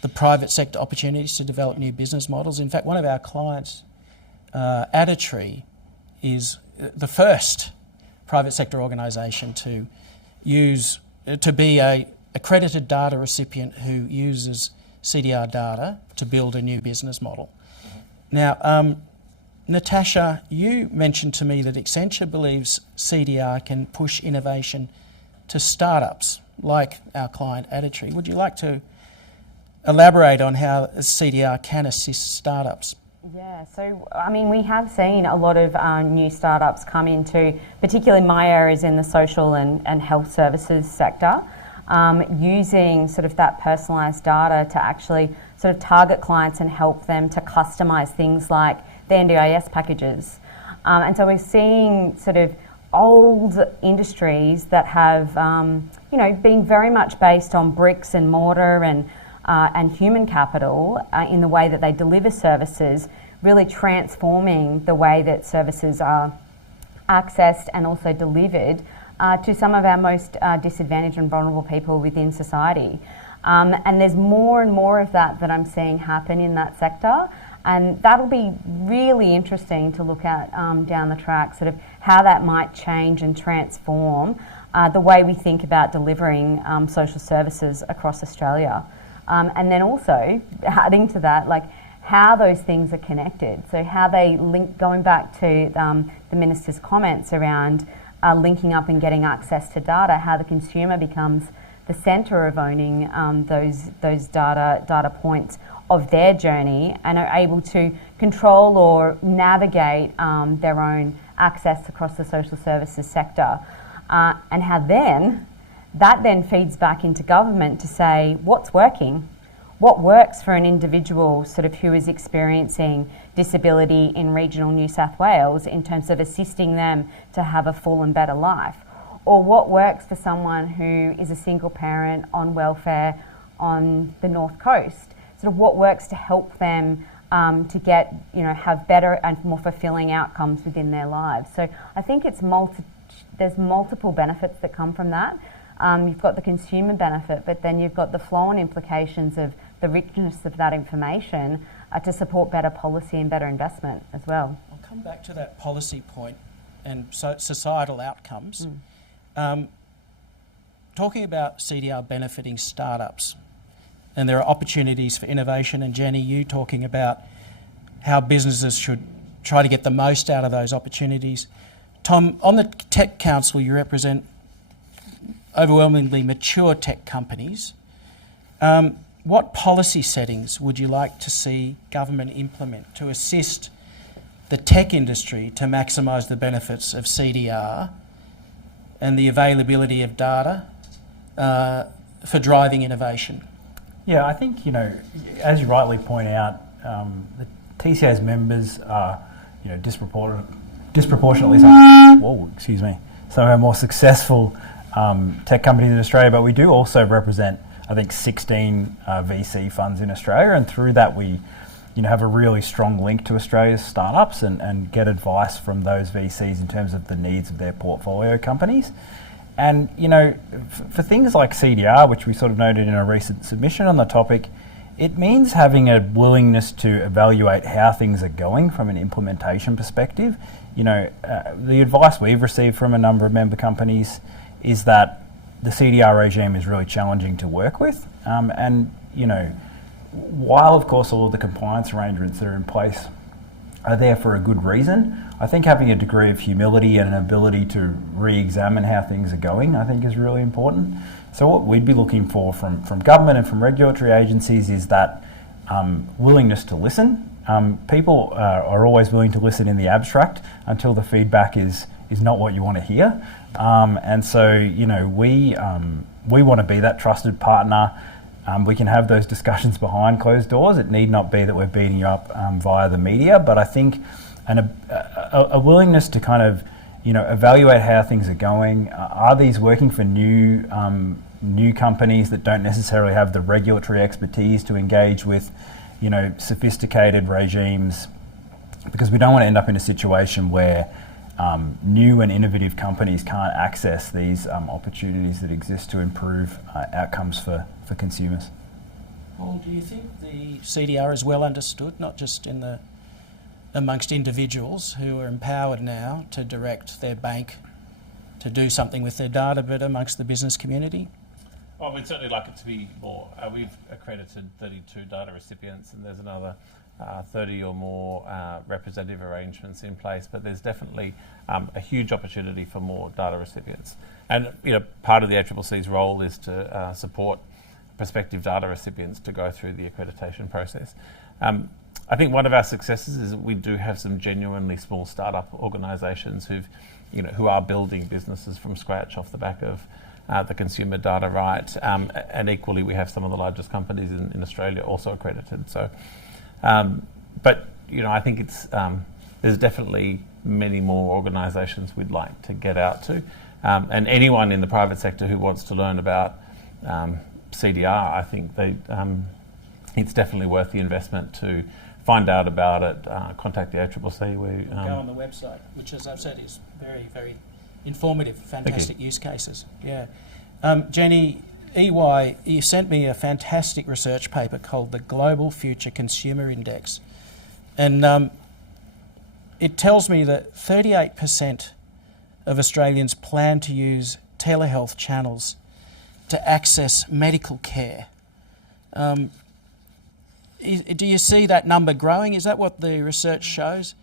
the private sector opportunities to develop new business models. In fact, one of our clients, Doherty, is the first private sector organisation to be a accredited data recipient who uses CDR data to build a new business model. Now, Natasha, you mentioned to me that Accenture believes CDR can push innovation to startups like our client Doherty. Would you like to elaborate on how CDR can assist startups? Yeah, so we have seen a lot of new startups come into, particularly my areas in the social and health services sector, using sort of that personalised data to actually sort of target clients and help them to customise things like the NDIS packages. And so we're seeing sort of old industries that have, been very much based on bricks and mortar and human capital in the way that they deliver services, really transforming the way that services are accessed and also delivered to some of our most disadvantaged and vulnerable people within society. And there's more and more of that I'm seeing happen in that sector. And that'll be really interesting to look at down the track, sort of how that might change and transform the way we think about delivering social services across Australia. And then also, adding to that, like how those things are connected. So how they link, going back to the Minister's comments around linking up and getting access to data, how the consumer becomes the centre of owning those data points of their journey and are able to control or navigate their own access across the social services sector. And how that then feeds back into government to say what's working, what works for an individual sort of who is experiencing disability in regional New South Wales in terms of assisting them to have a full and better life, or what works for someone who is a single parent on welfare on the North Coast, sort of what works to help them to get, have better and more fulfilling outcomes within their lives. So I think there's multiple benefits that come from that. You've got the consumer benefit, but then you've got the flow-on implications of the richness of that information to support better policy and better investment as well. I'll come back to that policy point and societal outcomes. Talking about CDR benefiting startups, and there are opportunities for innovation, and Jenny, you talking about how businesses should try to get the most out of those opportunities. Tom, on the Tech Council, you represent overwhelmingly mature tech companies. What policy settings would you like to see government implement to assist the tech industry to maximise the benefits of CDR and the availability of data for driving innovation? Yeah, I think, as you rightly point out, the TCA's members are, disproportionately some of our more successful tech companies in Australia, but we do also represent, I think, 16 VC funds in Australia, and through that we have a really strong link to Australia's startups and get advice from those VCs in terms of the needs of their portfolio companies. And, for things like CDR, which we sort of noted in a recent submission on the topic, it means having a willingness to evaluate how things are going from an implementation perspective. The advice we've received from a number of member companies is that the CDR regime is really challenging to work with. While of course all of the compliance arrangements that are in place are there for a good reason, I think having a degree of humility and an ability to re-examine how things are going, I think is really important. So what we'd be looking for from government and from regulatory agencies is that willingness to listen. People are always willing to listen in the abstract until the feedback is not what you want to hear. And so, we want to be that trusted partner. We can have those discussions behind closed doors. It need not be that we're beating you up via the media, but I think a willingness to kind of, evaluate how things are going. Are these working for new companies that don't necessarily have the regulatory expertise to engage with, sophisticated regimes? Because we don't want to end up in a situation where new and innovative companies can't access these opportunities that exist to improve outcomes for consumers. Paul, do you think the CDR is well understood, not just amongst individuals who are empowered now to direct their bank to do something with their data, but amongst the business community? Well, we'd certainly like it to be more. We've accredited 32 data recipients, and there's another 30 or more representative arrangements in place, but there's definitely a huge opportunity for more data recipients. And part of the ACCC's role is to support prospective data recipients to go through the accreditation process. I think one of our successes is that we do have some genuinely small startup organisations who are building businesses from scratch off the back of the consumer data right, and equally we have some of the largest companies in Australia also accredited. So. But I think it's there's definitely many more organisations we'd like to get out to, and anyone in the private sector who wants to learn about CDR, I think it's definitely worth the investment to find out about it. Contact the ACCC. Go on the website, which, as I've said, is very, very informative. Fantastic use cases. Yeah, Jenny. EY, you sent me a fantastic research paper called the Global Future Consumer Index. And it tells me that 38% of Australians plan to use telehealth channels to access medical care. Do you see that number growing? Is that what the research shows?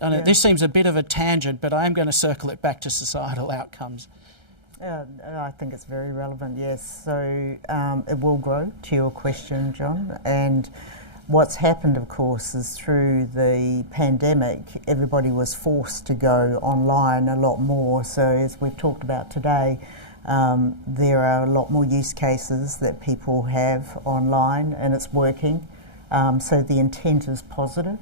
This seems a bit of a tangent, but I am going to circle it back to societal outcomes. I think it's very relevant, yes. So it will grow, to your question, John. And what's happened, of course, is through the pandemic, everybody was forced to go online a lot more. So as we've talked about today, there are a lot more use cases that people have online, and it's working. So the intent is positive.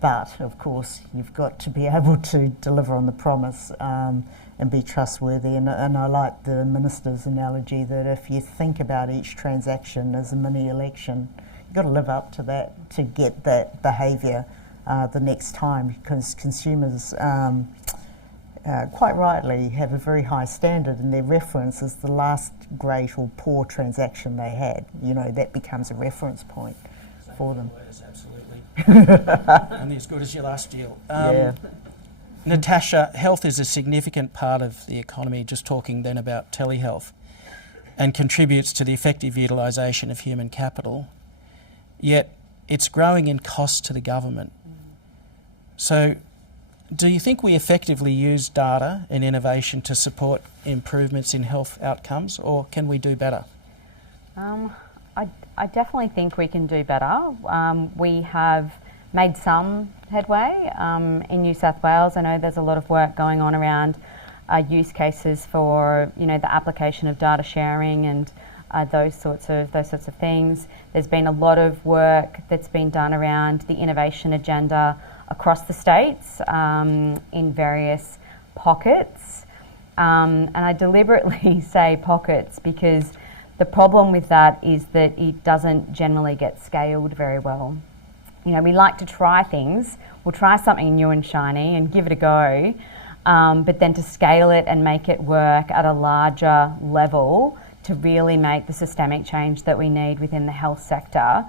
But, of course, you've got to be able to deliver on the promise and be trustworthy. And I like the Minister's analogy that if you think about each transaction as a mini election, you've got to live up to that to get that behaviour the next time, because consumers quite rightly have a very high standard, and their reference is the last great or poor transaction they had. You know, that becomes a reference point for them. Absolutely. Only as good as your last deal. Yeah. Natasha, health is a significant part of the economy, just talking then about telehealth, and contributes to the effective utilisation of human capital, yet it's growing in cost to the government. So do you think we effectively use data and innovation to support improvements in health outcomes, or can we do better? I definitely think we can do better. We have made some headway in New South Wales. I know there's a lot of work going on around use cases for, you know, the application of data sharing and those sorts of things. There's been a lot of work that's been done around the innovation agenda across the states in various pockets. And I deliberately say pockets because the problem with that is that it doesn't generally get scaled very well. You know, we like to try things. We'll try something new and shiny and give it a go, but then to scale it and make it work at a larger level to really make the systemic change that we need within the health sector,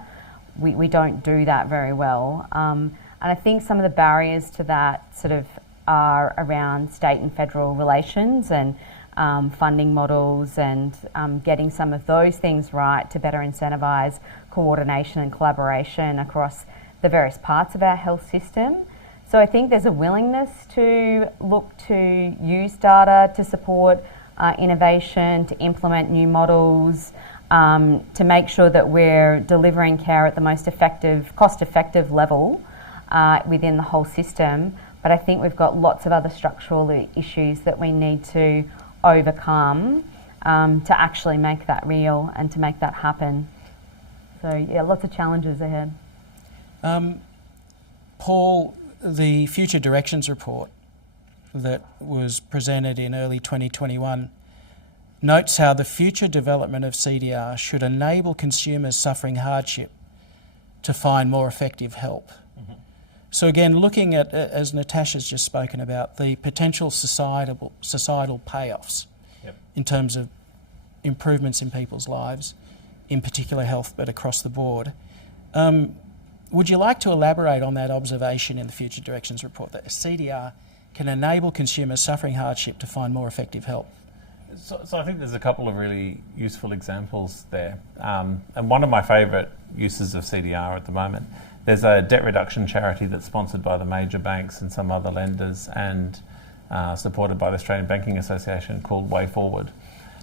we don't do that very well. And I think some of the barriers to that sort of are around state and federal relations and funding models and getting some of those things right to better incentivise coordination and collaboration across the various parts of our health system. So I think there's a willingness to look to use data to support innovation, to implement new models, to make sure that we're delivering care at the most effective, cost-effective level within the whole system. But I think we've got lots of other structural issues that we need to overcome to actually make that real and to make that happen. So yeah, lots of challenges ahead. Paul, the Future Directions report that was presented in early 2021 notes how the future development of CDR should enable consumers suffering hardship to find more effective help. So again, looking at, as Natasha's just spoken about, the potential societal payoffs in terms of improvements in people's lives, in particular health, but across the board. Would you like to elaborate on that observation in the Future Directions report, that CDR can enable consumers suffering hardship to find more effective help? So I think there's a couple of really useful examples there. And one of my favourite uses of CDR at the moment, there's a debt reduction charity that's sponsored by the major banks and some other lenders and supported by the Australian Banking Association called Way Forward.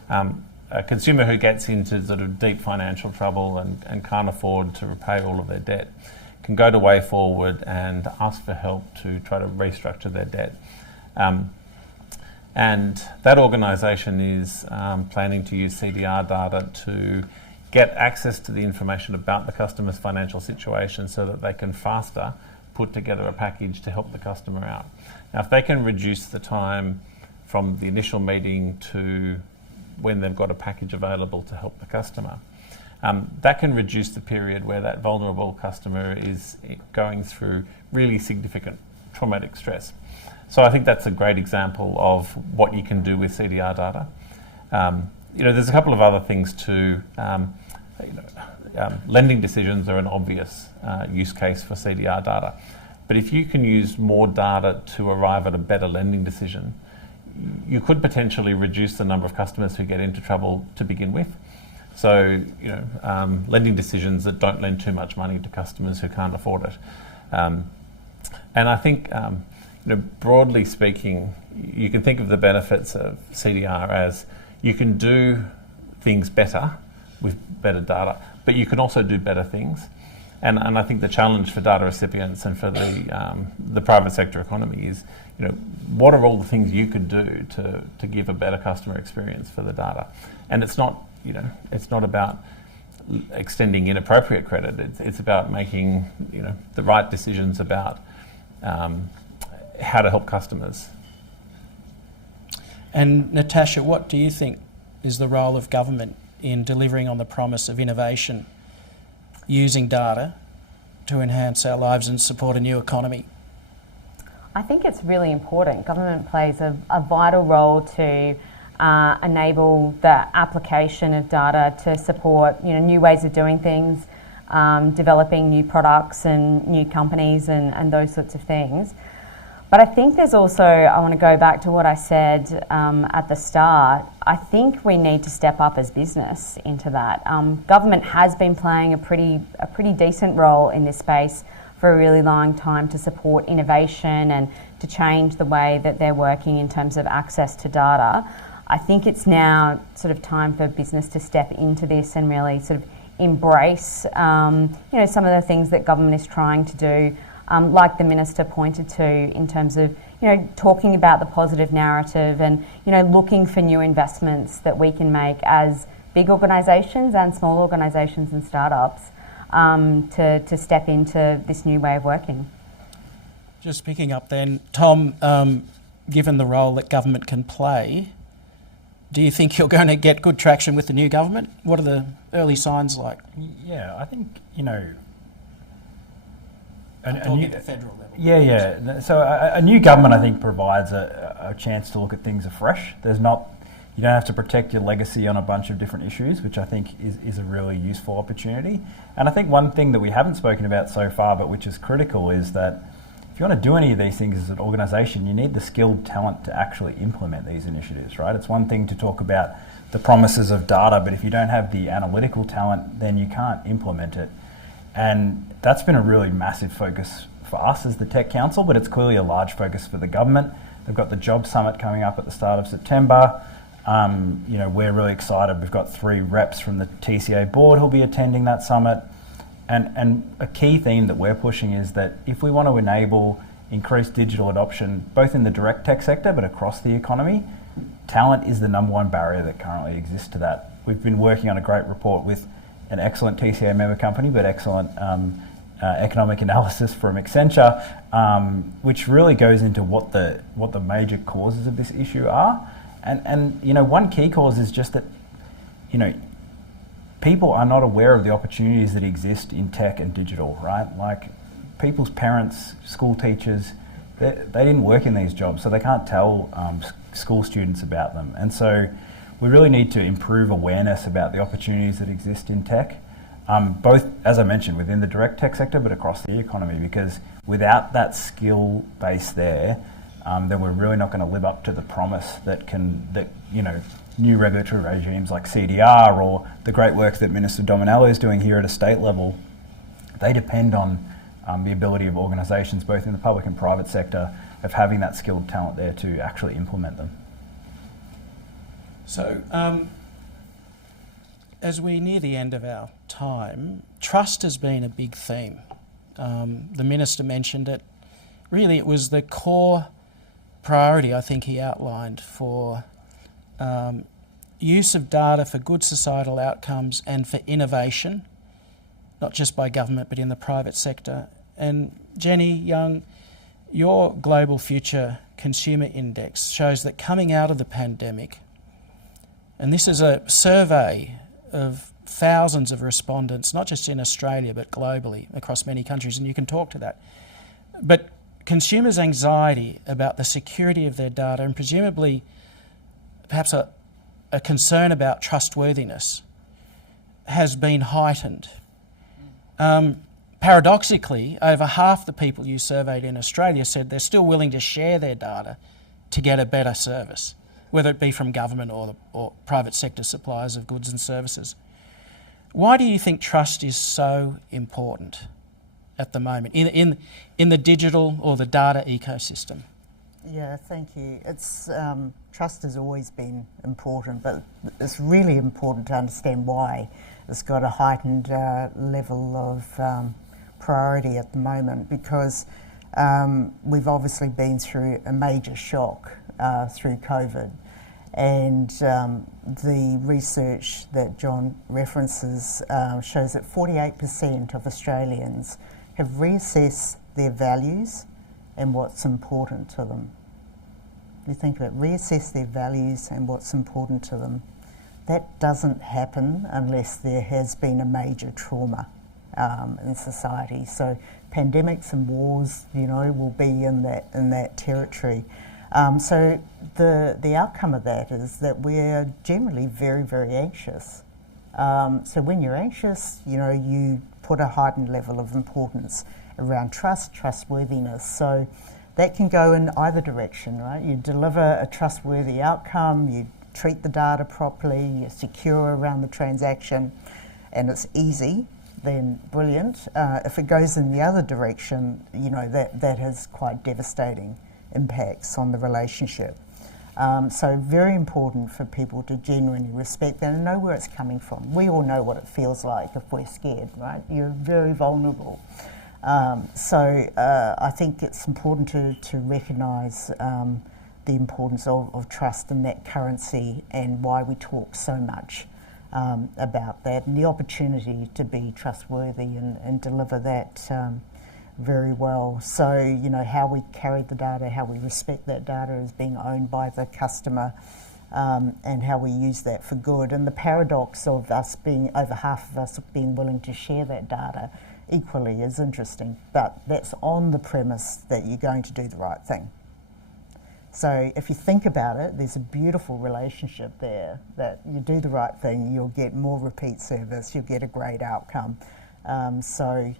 A consumer who gets into sort of deep financial trouble and can't afford to repay all of their debt can go to Way Forward and ask for help to try to restructure their debt. And that organisation is planning to use CDR data to get access to the information about the customer's financial situation so that they can faster put together a package to help the customer out. Now, if they can reduce the time from the initial meeting to when they've got a package available to help the customer, that can reduce the period where that vulnerable customer is going through really significant traumatic stress. So I think that's a great example of what you can do with CDR data. You know, there's a couple of other things too. Lending decisions are an obvious use case for CDR data. But if you can use more data to arrive at a better lending decision, you could potentially reduce the number of customers who get into trouble to begin with. So, you know, lending decisions that don't lend too much money to customers who can't afford it. And I think, you know, broadly speaking, you can think of the benefits of CDR as you can do things better with better data. But you can also do better things. And I think the challenge for data recipients and for the private sector economy is, what are all the things you could do to give a better customer experience for the data? And it's not about extending inappropriate credit. It's about making the right decisions about how to help customers. And Natasha, what do you think is the role of government in delivering on the promise of innovation using data to enhance our lives and support a new economy? I think it's really important. Government plays a vital role to enable the application of data to support new ways of doing things, developing new products and new companies and those sorts of things. But I think there's also, I want to go back to what I said at the start, I think we need to step up as business into that. Government has been playing a pretty decent role in this space for a really long time to support innovation and to change the way that they're working in terms of access to data. I think it's now sort of time for business to step into this and really sort of embrace some of the things that government is trying to do. Like the Minister pointed to in terms of, talking about the positive narrative and, looking for new investments that we can make as big organisations and small organisations and startups to step into this new way of working. Just picking up then, Tom, given the role that government can play, do you think you're going to get good traction with the new government? What are the early signs like? Yeah, I think, Talking at the federal level. Yeah. So a new government, I think, provides a chance to look at things afresh. You don't have to protect your legacy on a bunch of different issues, which I think is a really useful opportunity. And I think one thing that we haven't spoken about so far, but which is critical, is that if you want to do any of these things as an organisation, you need the skilled talent to actually implement these initiatives, right? It's one thing to talk about the promises of data, but if you don't have the analytical talent, then you can't implement it. And that's been a really massive focus for us as the Tech Council, but it's clearly a large focus for the government. They've got the Job Summit coming up at the start of September. We're really excited. We've got 3 reps from the TCA board who'll be attending that summit. And a key theme that we're pushing is that if we want to enable increased digital adoption, both in the direct tech sector but across the economy, talent is the number one barrier that currently exists to that. We've been working on a great report with an excellent TCA member company, but excellent economic analysis from Accenture, which really goes into what the major causes of this issue are. And one key cause is just that, people are not aware of the opportunities that exist in tech and digital, right? Like people's parents, school teachers, they didn't work in these jobs, so they can't tell school students about them. And so we really need to improve awareness about the opportunities that exist in tech, both, as I mentioned, within the direct tech sector, but across the economy, because without that skill base there, then we're really not going to live up to the promise that new regulatory regimes like CDR or the great work that Minister Dominello is doing here at a state level, they depend on the ability of organisations, both in the public and private sector, of having that skilled talent there to actually implement them. So, as we near the end of our time, trust has been a big theme. The Minister mentioned it. Really, it was the core priority, I think he outlined, for use of data for good societal outcomes and for innovation, not just by government but in the private sector. And Jenny Young, your Global Future Consumer Index shows that coming out of the pandemic, and this is a survey of thousands of respondents, not just in Australia but globally across many countries, and you can talk to that. But consumers' anxiety about the security of their data and presumably perhaps a concern about trustworthiness has been heightened. Paradoxically, over half the people you surveyed in Australia said they're still willing to share their data to get a better service, whether it be from government or private sector suppliers of goods and services. Why do you think trust is so important at the moment in the digital or the data ecosystem? Yeah, thank you. It's trust has always been important, but it's really important to understand why it's got a heightened level of priority at the moment, because we've obviously been through a major shock through COVID, and the research that John references shows that 48% of Australians have reassessed their values and what's important to them. You think of it, reassess their values and what's important to them. That doesn't happen unless there has been a major trauma in society. So pandemics and wars, will be in that territory. So the outcome of that is that we're generally very, very anxious. So when you're anxious, you put a heightened level of importance around trust, trustworthiness. So that can go in either direction, right? You deliver a trustworthy outcome, you treat the data properly, you're secure around the transaction, and it's easy, then brilliant. If it goes in the other direction, that has quite devastating impacts on the relationship. So very important for people to genuinely respect that and know where it's coming from. We all know what it feels like if we're scared, right? You're very vulnerable. So I think it's important to recognise the importance of trust and that currency, and why we talk so much about that, and the opportunity to be trustworthy and deliver that very well. So, how we carry the data, how we respect that data as being owned by the customer, and how we use that for good. And the paradox of us being, over half of us being willing to share that data equally is interesting, but that's on the premise that you're going to do the right thing. So if you think about it, there's a beautiful relationship there, that you do the right thing, you'll get more repeat service, you'll get a great outcome. So,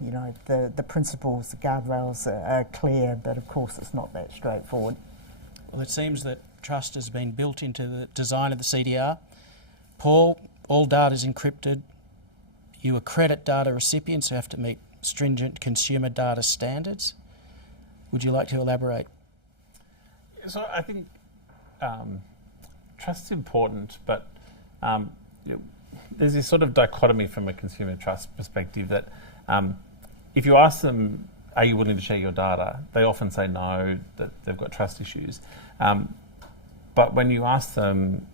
the principles, the guardrails are clear, but of course it's not that straightforward. Well, it seems that trust has been built into the design of the CDR. Paul, all data is encrypted. You accredit data recipients who have to meet stringent consumer data standards. Would you like to elaborate? So I think trust's important, but there's this sort of dichotomy from a consumer trust perspective that if you ask them, are you willing to share your data? They often say no, that they've got trust issues. But when you ask them,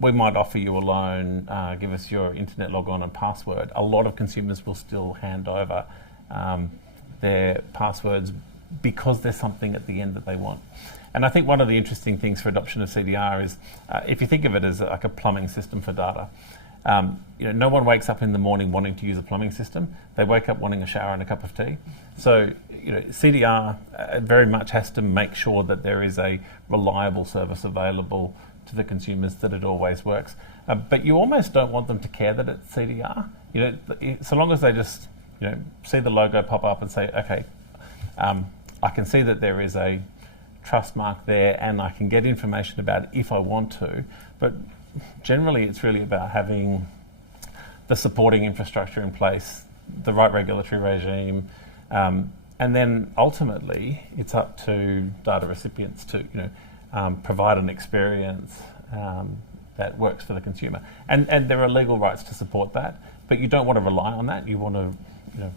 we might offer you a loan, give us your internet logon and password, a lot of consumers will still hand over their passwords because there's something at the end that they want. And I think one of the interesting things for adoption of CDR is, if you think of it as like a plumbing system for data, no one wakes up in the morning wanting to use a plumbing system. They wake up wanting a shower and a cup of tea. So, CDR very much has to make sure that there is a reliable service available to the consumers, that it always works. But you almost don't want them to care that it's CDR. So long as they just, see the logo pop up and say, okay, I can see that there is a trust mark there, and I can get information about it if I want to. But generally it's really about having the supporting infrastructure in place, the right regulatory regime, and then ultimately it's up to data recipients to provide an experience that works for the consumer. And there are legal rights to support that, but you don't want to rely on that. You want to,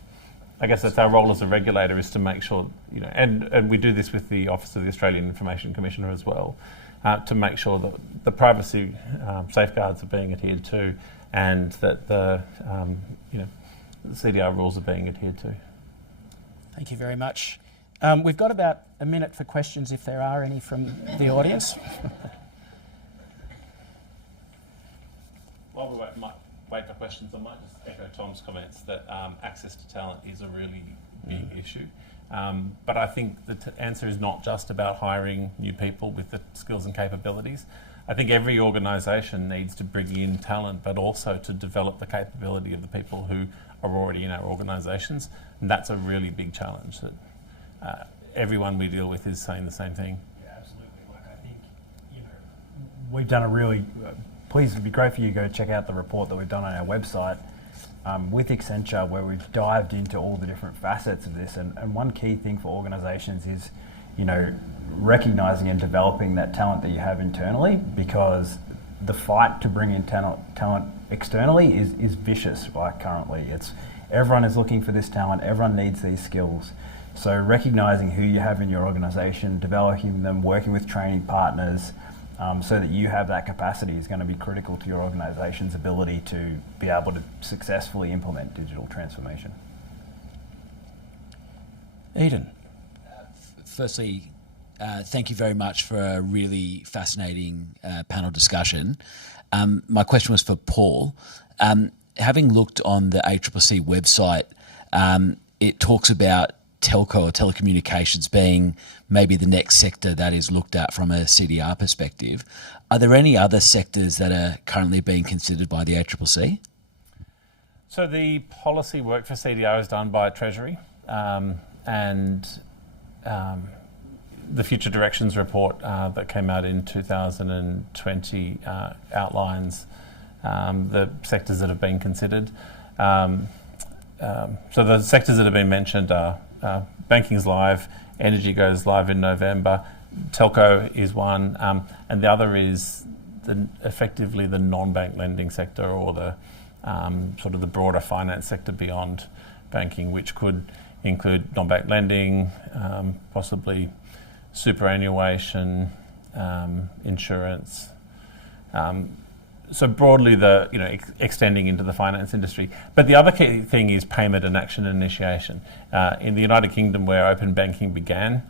I guess that's our role as a regulator, is to make sure, and we do this with the Office of the Australian Information Commissioner as well, to make sure that the privacy safeguards are being adhered to, and that the CDR rules are being adhered to. Thank you very much. We've got about a minute for questions, if there are any from the audience. While we wait for questions, I might just echo Tom's comments that access to talent is a really big issue. But I think the answer is not just about hiring new people with the skills and capabilities. I think every organisation needs to bring in talent, but also to develop the capability of the people who are already in our organisations. And that's a really big challenge that everyone we deal with is saying the same thing. Yeah, absolutely. I think, we've done a really, please, it'd be great for you to go check out the report that we've done on our website with Accenture, where we've dived into all the different facets of this. And one key thing for organisations recognizing and developing that talent that you have internally, because the fight to bring in talent externally is vicious. Like currently, everyone is looking for this talent, everyone needs these skills. So recognizing who you have in your organisation, developing them, working with training partners, so that you have that capacity is going to be critical to your organisation's ability to be able to successfully implement digital transformation. Eden. Firstly, thank you very much for a really fascinating panel discussion. My question was for Paul. Having looked on the ACCC website, it talks about telco or telecommunications being maybe the next sector that is looked at from a CDR perspective. Are there any other sectors that are currently being considered by the ACCC? So the policy work for CDR is done by Treasury, and the Future Directions report that came out in 2020 outlines the sectors that have been considered. So the sectors that have been mentioned are banking's live, energy goes live in November, telco is one, and the other is effectively the non-bank lending sector, or the sort of the broader finance sector beyond banking, which could include non-bank lending, possibly superannuation, insurance. So broadly, extending into the finance industry. But the other key thing is payment and action initiation. In the United Kingdom, where open banking began,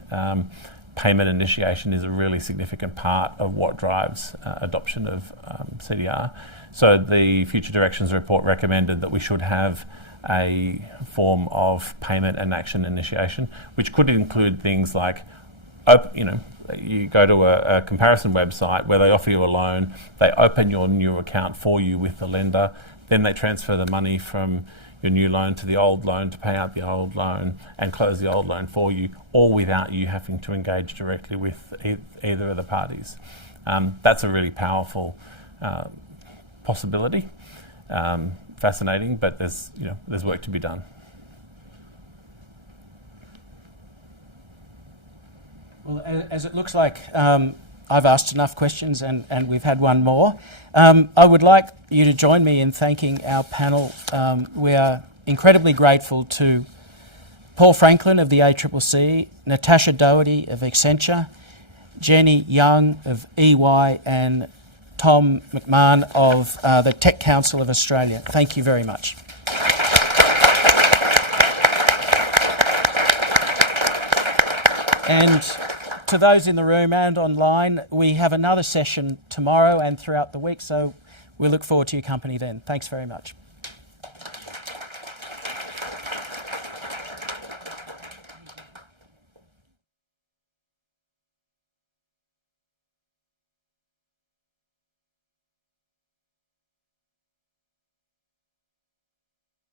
payment initiation is a really significant part of what drives adoption of CDR. So the Future Directions report recommended that we should have a form of payment and action initiation, which could include things like, you go to a comparison website where they offer you a loan, they open your new account for you with the lender, then they transfer the money from your new loan to the old loan to pay out the old loan and close the old loan for you, all without you having to engage directly with either of the parties. That's a really powerful possibility. Fascinating, but there's work to be done. Well, as it looks like I've asked enough questions and we've had one more, I would like you to join me in thanking our panel. We are incredibly grateful to Paul Franklin of the ACCC, Natasha Doherty of Accenture, Jenny Young of EY, and Tom McMahon of the Tech Council of Australia. Thank you very much. And to those in the room and online, we have another session tomorrow and throughout the week, so we look forward to your company then. Thanks very much.